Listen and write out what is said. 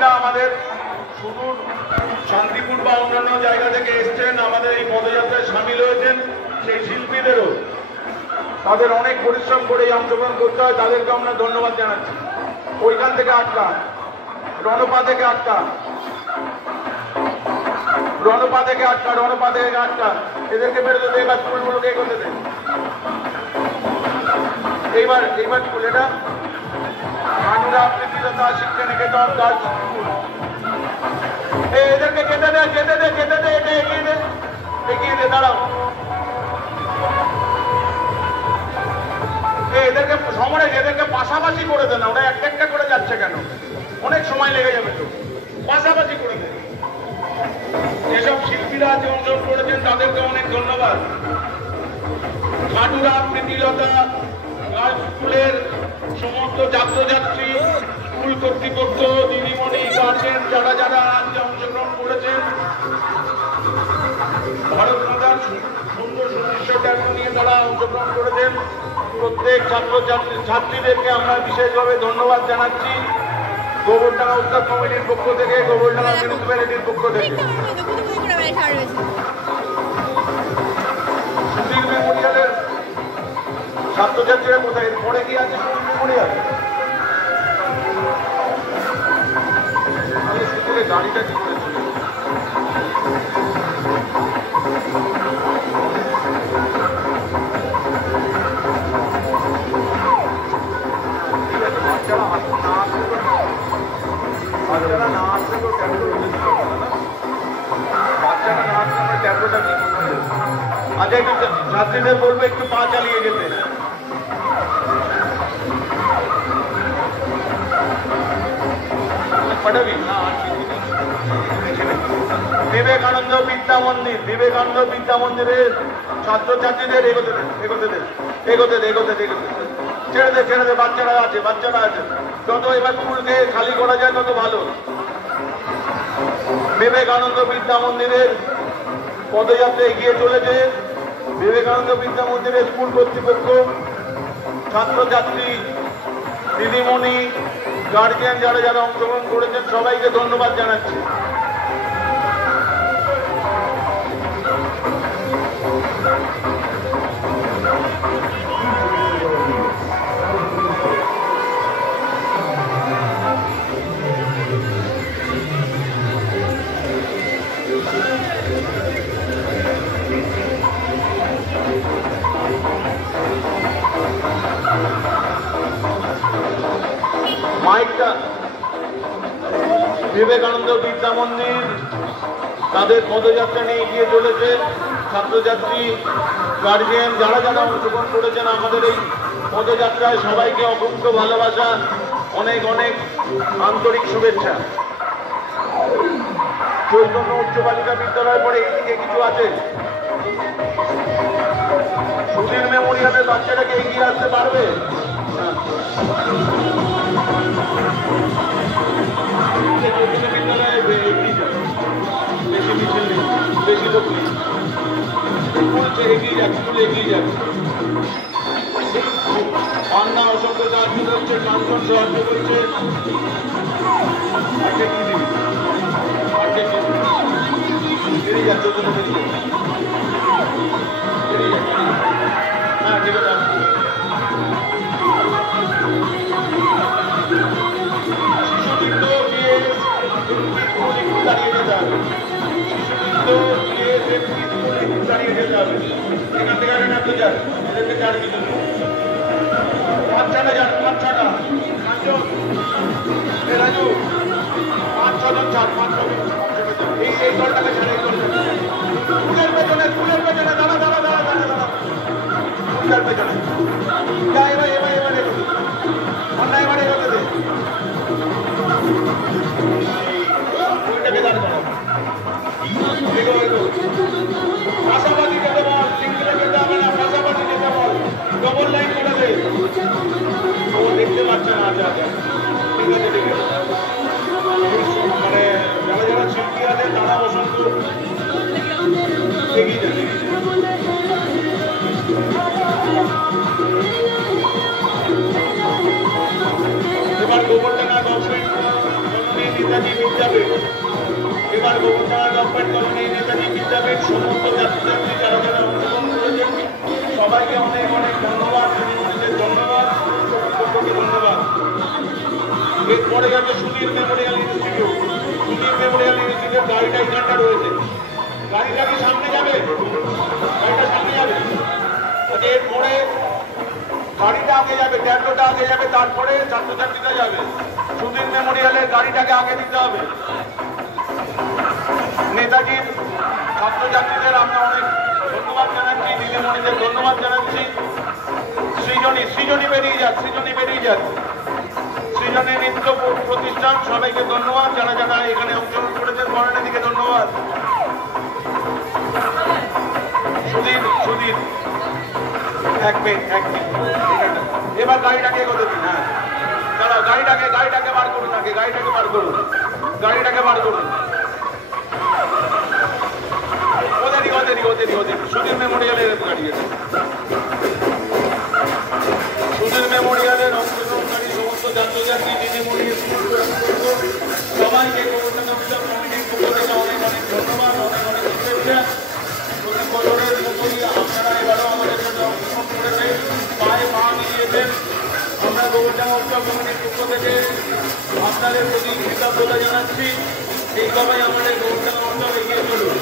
আমাদের সুদূর শান্তিপুর বা অন্যান্য জায়গা থেকে এসছেন, আমাদের এই পদযাত্রায় সামিল হয়েছেন, সেই শিল্পীদেরও তাদের অনেক পরিশ্রম করে অংশগ্রহণ করতে হয়, তাদেরকে আমরা ধন্যবাদ জানাচ্ছি। ওইখান থেকে আটকা, রণপা থেকে আটকা, রণপা থেকে আটকা, রণপা থেকে আটকা, এদেরকে বেরোতে দে, এবার স্কুলগুলোকে এগোতে দে। এইবার স্কুল এটা মানুরা প্রীতিলতা শিক্ষা নিকেতন গার্লস স্কুল। এদেরকে কেটে দে, কেটে দে, কেটে দে, এটা এগিয়ে দে, এগিয়ে দে, দাঁড়াও। এদেরকে সমরে এদেরকে পাশাপাশি করে দে না, ওরা একটা একটা করে যাচ্ছে কেন, অনেক সময় লেগে যাবে তো, পাশাপাশি করে দে। যেসব শিল্পীরা যে অংশগ্রহণ করেছেন তাদেরকে অনেক ধন্যবাদ। মানুরা প্রীতিলতা গার্লস স্কুলের সমস্ত ছাত্রছাত্রী, স্কুল কর্তৃপক্ষ, দিদিমণি, গার্জেন, যারা যারা আজকে অংশগ্রহণ করেছেন, ভারত মাতার সুন্দর সুদৃশ্য ট্যাটু নিয়ে তারা অংশগ্রহণ করেছেন, প্রত্যেক ছাত্রছাত্রীদেরকে আমরা বিশেষভাবে ধন্যবাদ জানাচ্ছি। গোবরডাঙ্গা উৎসব কমিটির পক্ষ থেকে, গোবরডাঙ্গা মিউনিসিপ্যালিটির পক্ষ থেকে। সুধীর মেমোরিয়ালের ছাত্রছাত্রীরা কোথায়, পরে কি আছে সুধীর মেমোরিয়াল? সুধীরের গাড়িটা কি করেছিল? বাচ্চারা না আসলে তো বাচ্চারা না আসলে আমরা ট্যাবলেটটা কি করতে? আচ্ছা, একটু ছাত্রীদের বলবো একটু পা চালিয়ে যেতে। বিবেকানন্দ বিদ্যা মন্দির, বিবেকানন্দ বিদ্যা মন্দিরের ছাত্রছাত্রীদের এগোতে দে, এগোতে দে, এগোতে দে, এগোতে দে, এগোতে দে, ছেড়ে দে, ছেড়ে দে, বাচ্চারা আছে, বাচ্চারা আছে, যত এবার স্কুলকে খালি করা যায় তত ভালো। বিবেকানন্দ বিদ্যা মন্দিরের পদযাত্রা এগিয়ে চলেছে। বিবেকানন্দ বিদ্যা মন্দিরের স্কুল কর্তৃপক্ষ, ছাত্রছাত্রী, দিদিমণি, গার্জিয়ান, যারা যারা অংশগ্রহণ করেছেন সবাইকে ধন্যবাদ জানাচ্ছি। মাইকটা বিবেকানন্দ বিদ্যা মন্দির তাদের পদযাত্রা নিয়ে এগিয়ে চলেছে। ছাত্রছাত্রী, গার্জিয়ান, যারা যারা অংশগ্রহণ করেছেন আমাদের এই পদযাত্রায় সবাইকে অসংখ্য ভালোবাসা, অনেক অনেক আন্তরিক শুভেচ্ছা। চৈতন্য উচ্চ বালিকা বিদ্যালয়ের পরে এইদিকে কিছু আছে, সুধীর মেমোরিয়ালের বাচ্চাটাকে এগিয়ে আসতে পারবে? বিদ্যালয়ে বেশি মিছিল নেই, বেশি লোক নেই, স্কুল এগিয়ে যাক, স্কুল এগিয়ে যাক। পান্না অসংখ্য সাহায্য করছে, কাঞ্চন সাহায্য করছে। আজকে কি দিবি? আজকে কি বেরিয়ে যাচ্ছে, তো বেরিয়ে বেরিয়ে যাচ্ছে। হ্যাঁ, ঠিক আছে। দাঁড়িয়ে যেতে হবে, দাঁড়িয়ে যেতে হবে। এখান থেকে আগে নামতে যান, এদেরকে চার কিছু বাচ্চাটা যান, 5-6টা রাজু, 5-6 জন ছাড়, 5-6 জন এই দলটাকে ছাড়ে, এই দলটাকে স্কুলের পেছনে, স্কুলের পেছনে, দাঁড়া দাঁড়া দাঁড়া দাঁড়া দাঁড়া, স্কুলের পেছনে এবার এবার এবার এগোতে, অন্য এবার এগোতে দে, ওইটাকে দাঁড় করো, এগো এগো, পাশাপাশি যেতে বল, সিঙ্গেলে যেতে হবে না, পাশাপাশি যেতে বল, ডবল লাইন করে দে। ও দেখতে পাচ্ছে না, আচ্ছা আচ্ছা, ঠিক আছে ঠিক আছে। মানে যারা যারা শিল্পী আছে তারা অসংখ্য এগিয়ে যাবে। এবার গোবরডাঙ্গা গভর্নমেন্ট নেতাজি বিদ্যাপীঠ এবার গোবরডাঙ্গা গভর্নমেন্ট কলোনি নেতাজি বিদ্যাপীঠ সমস্ত যাত্রীযাত্রী যারা যারা অংশগ্রহণ করেছেন সবাইকে অনেক অনেক ধন্যবাদ। দিদিমণিদের ধন্যবাদ, ধন্যবাদ। এরপরে যাবে Sudhir Memorial institute. Sudhir Memorial institute গাড়িটা এখানটা রয়েছে, গাড়িটা কি সামনে যাবে? গাড়িটা সামনে যাবে। এরপরে গাড়িটা আগে যাবে, ট্যাম্পোটা আগে যাবে, তারপরে ছাত্রছাত্রীরা যাবে। সুধীর মেমোরিয়ালের গাড়িটাকে আগে দিতে হবে। নেতাজির ছাত্রছাত্রীদের আমরা অনেক ধন্যবাদ জানাচ্ছি, দিদিমণিদের ধন্যবাদ জানাচ্ছি। সৃজনী বেরিয়ে যাক, সৃজনী নৃত্য প্রতিষ্ঠান সবাইকে ধন্যবাদ, যারা যারা এখানে অংশগ্রহণ করেছেন বর্ণালীদিকে ধন্যবাদ। সুধীর এক মিনিট এবার গাড়িটাকে এগোতে দিন। হ্যাঁ দাঁড়াও, গাড়িটাকে বার করুন, আগে গাড়িটাকে বার করুন। ওদেরই সুধীর মেমোরিয়ালের গাড়ি আছে। সুধীর মেমোরিয়ালের অংশগ্রহণকারী সমস্ত ছাত্রছাত্রী দিদিমণি সবাইকে গোবরডাঙ্গা পূজা কমিটির পক্ষ থেকে অনেক অনেক ধন্যবাদ, অনেক অনেক শুভেচ্ছা। প্রতি বছরের মতোই আপনারা এবারও আমাদের সাথে অংশগ্রহণ করেছেন, পায়ে পা মিলিয়েছেন। আমরা গোবরডাঙ্গা পূজা কমিটির পক্ষ থেকে আপনাদের প্রতি কৃতজ্ঞতা জানাচ্ছি। এইভাবে আমাদের গোবরডাঙ্গা অঞ্চল এগিয়ে চলুন।